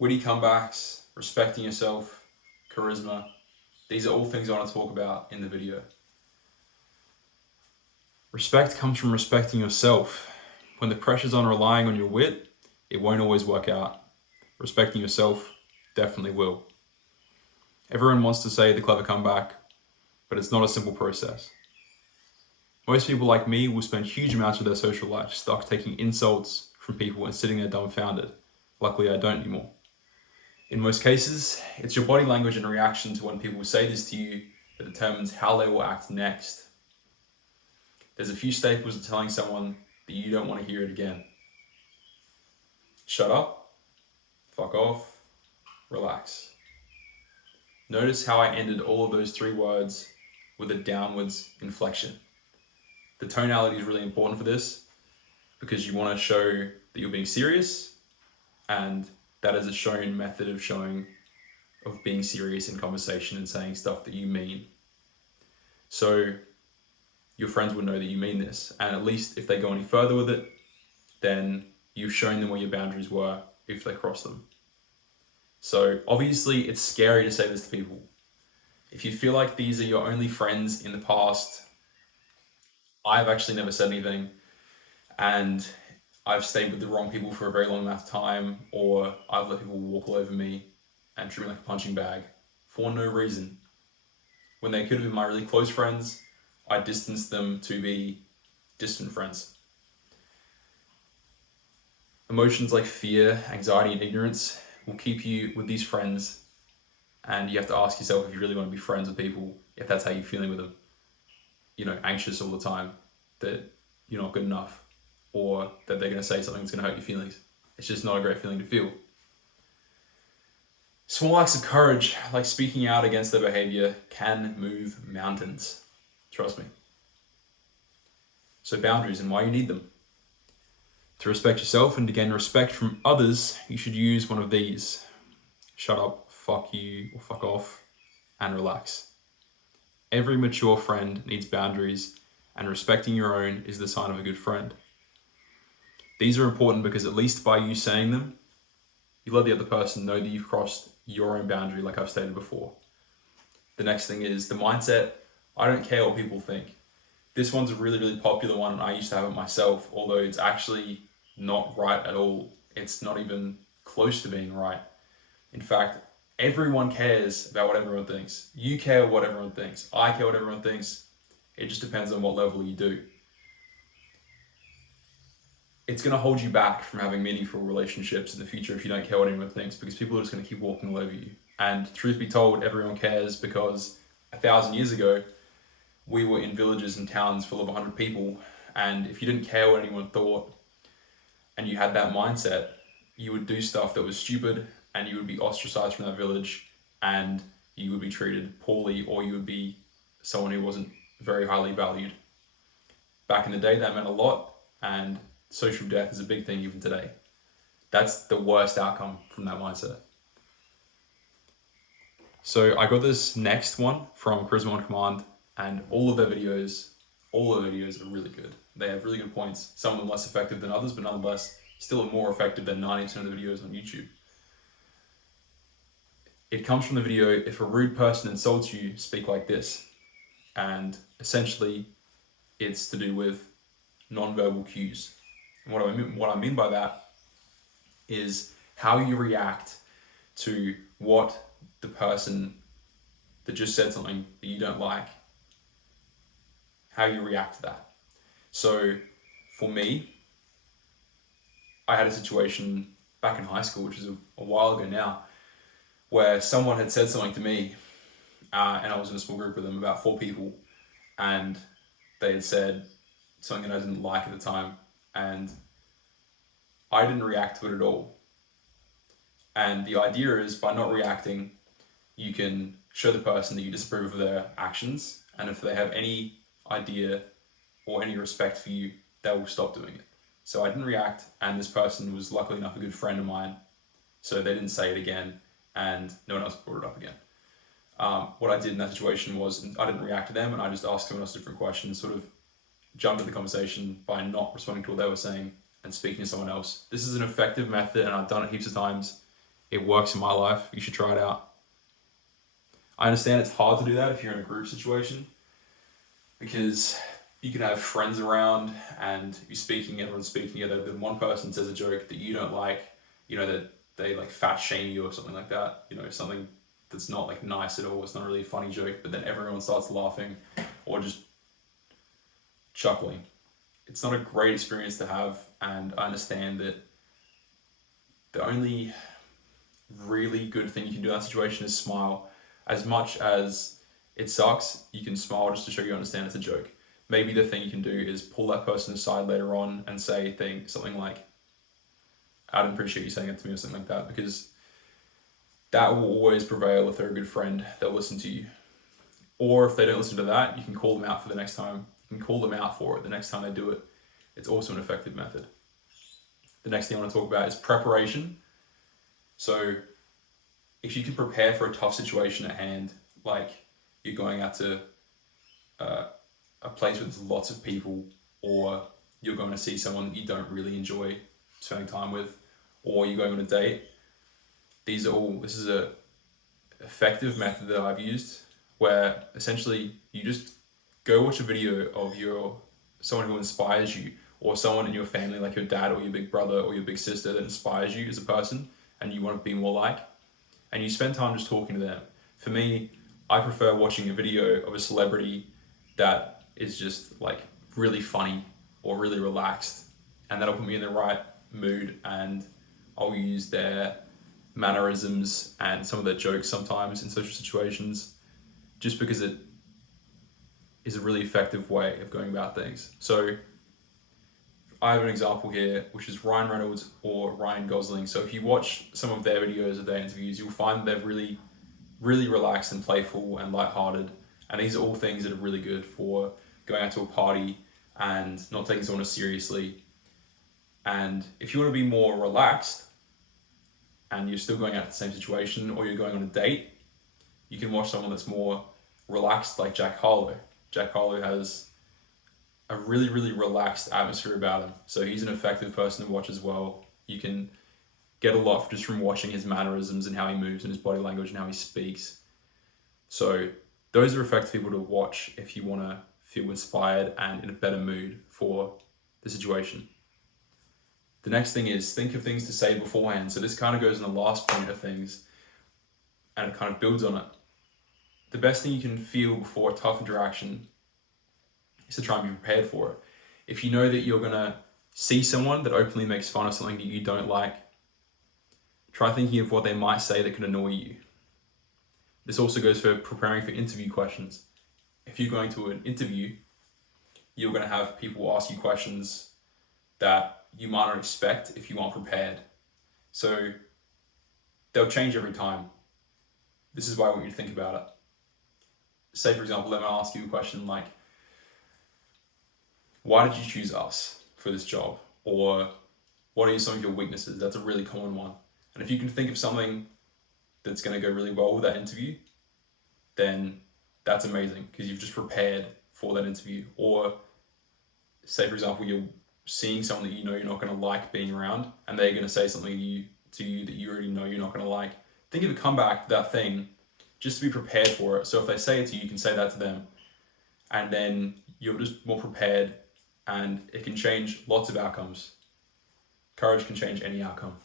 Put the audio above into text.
Witty comebacks, respecting yourself, charisma. These are all things I want to talk about in the video. Respect comes from respecting yourself. When the pressure's on relying on your wit, it won't always work out. Respecting yourself definitely will. Everyone wants to say the clever comeback, but it's not a simple process. Most people like me will spend huge amounts of their social life stuck taking insults from people and sitting there dumbfounded. Luckily, I don't anymore. In most cases, it's your body language and reaction to when people say this to you that determines how they will act next. There's a few staples of telling someone that you don't want to hear it again. Shut up, fuck off, relax. Notice how I ended all of those 3 words with a downwards inflection. The tonality is really important for this because you want to show that you're being serious, and that is a shown method of being serious in conversation and saying stuff that you mean. So your friends would know that you mean this, and at least if they go any further with it, then you've shown them where your boundaries were if they cross them. So obviously it's scary to say this to people. If you feel like these are your only friends in the past, I've actually never said anything, and I've stayed with the wrong people for a very long amount of time, or I've let people walk all over me and treat me like a punching bag for no reason. When they could have been my really close friends, I distanced them to be distant friends. Emotions like fear, anxiety, and ignorance will keep you with these friends, and you have to ask yourself if you really want to be friends with people, if that's how you're feeling with them. Anxious all the time that you're not good enough, or that they're going to say something that's going to hurt your feelings. It's just not a great feeling to feel. Small acts of courage, like speaking out against their behavior, can move mountains. Trust me. So boundaries and why you need them. To respect yourself and to gain respect from others, you should use one of these. Shut up, fuck you, or fuck off, and relax. Every mature friend needs boundaries, and respecting your own is the sign of a good friend. These are important because at least by you saying them, you let the other person know that you've crossed your own boundary, like I've stated before. The next thing is the mindset, I don't care what people think. This one's a really, really popular one, and I used to have it myself, although it's actually not right at all. It's not even close to being right. In fact, everyone cares about what everyone thinks. You care what everyone thinks. I care what everyone thinks. It just depends on what level you do. It's going to hold you back from having meaningful relationships in the future if you don't care what anyone thinks, because people are just going to keep walking all over you. And truth be told, everyone cares because 1,000 years ago, we were in villages and towns full of 100 people. And if you didn't care what anyone thought and you had that mindset, you would do stuff that was stupid and you would be ostracized from that village and you would be treated poorly, or you would be someone who wasn't very highly valued. Back in the day, that meant a lot, and social death is a big thing even today. That's the worst outcome from that mindset. So I got this next one from Charisma on Command, and all of their videos are really good. They have really good points. Some of them less effective than others, but nonetheless still more effective than 90% of the videos on YouTube. It comes from the video, if a rude person insults you, speak like this. And essentially it's to do with non-verbal cues. And what I mean by that is how you react to what the person that just said something that you don't like, how you react to that. So for me, I had a situation back in high school, which is a while ago now, where someone had said something to me, and I was in a small group with them, about 4 people, and they had said something that I didn't like at the time, and I didn't react to it at all. And the idea is, by not reacting, you can show the person that you disapprove of their actions, and if they have any idea or any respect for you, they will stop doing it. So I didn't react, and this person was luckily enough a good friend of mine, so they didn't say it again, and no one else brought it up again. What I did in that situation was I didn't react to them, and I just asked someone else different questions, sort of jumped in the conversation by not responding to what they were saying and speaking to someone else. This is an effective method, and I've done it heaps of times. It works in my life. You should try it out. I understand it's hard to do that if you're in a group situation, because you can have friends around and you're speaking, everyone's speaking together. Then one person says a joke that you don't like, that they like fat shame you or something like that. Something that's not like nice at all. It's not really a funny joke, but then everyone starts laughing or just chuckling. It's not a great experience to have, and I understand that the only really good thing you can do in that situation is smile. As much as it sucks, you can smile just to show you understand it's a joke. Maybe the thing you can do is pull that person aside later on and say something like, "I didn't appreciate you saying it to me," or something like that, because that will always prevail. If they're a good friend, they'll listen to you. Or if they don't listen to that, you can call them out for the next time. You can call them out for it the next time they do it. It's also an effective method. The next thing I want to talk about is preparation. So if you can prepare for a tough situation at hand, like you're going out to a place with lots of people, or you're going to see someone that you don't really enjoy spending time with, or you're going on a date, this is a effective method that I've used, where essentially you just go watch a video of someone who inspires you, or someone in your family like your dad or your big brother or your big sister that inspires you as a person and you want to be more like, and you spend time just talking to them. For me, I prefer watching a video of a celebrity that is just like really funny or really relaxed, and that'll put me in the right mood, and I'll use their mannerisms and some of their jokes sometimes in social situations, just because it is a really effective way of going about things. So I have an example here, which is Ryan Reynolds or Ryan Gosling. So if you watch some of their videos of their interviews, you'll find that they're really, really relaxed and playful and lighthearted. And these are all things that are really good for going out to a party and not taking someone as seriously. And if you want to be more relaxed and you're still going out to the same situation, or you're going on a date, you can watch someone that's more relaxed, like Jack Harlow. Jack Harlow has a really, really relaxed atmosphere about him. So he's an effective person to watch as well. You can get a lot just from watching his mannerisms and how he moves and his body language and how he speaks. So those are effective people to watch if you want to feel inspired and in a better mood for the situation. The next thing is think of things to say beforehand. So this kind of goes in the last point of things, and it kind of builds on it. The best thing you can feel before a tough interaction is to try and be prepared for it. If you know that you're going to see someone that openly makes fun of something that you don't like, try thinking of what they might say that could annoy you. This also goes for preparing for interview questions. If you're going to an interview, you're going to have people ask you questions that you might not expect if you aren't prepared. So they'll change every time. This is why I want you to think about it. Say, for example, let me ask you a question like, why did you choose us for this job? Or what are some of your weaknesses? That's a really common one. And if you can think of something that's going to go really well with that interview, then that's amazing, because you've just prepared for that interview. Or say, for example, you're seeing someone that you know you're not going to like being around, and they're going to say something to you that you already know you're not going to like. Think of a comeback to that thing, just to be prepared for it. So if they say it to you, you can say that to them. And then you're just more prepared, and it can change lots of outcomes. Courage can change any outcome.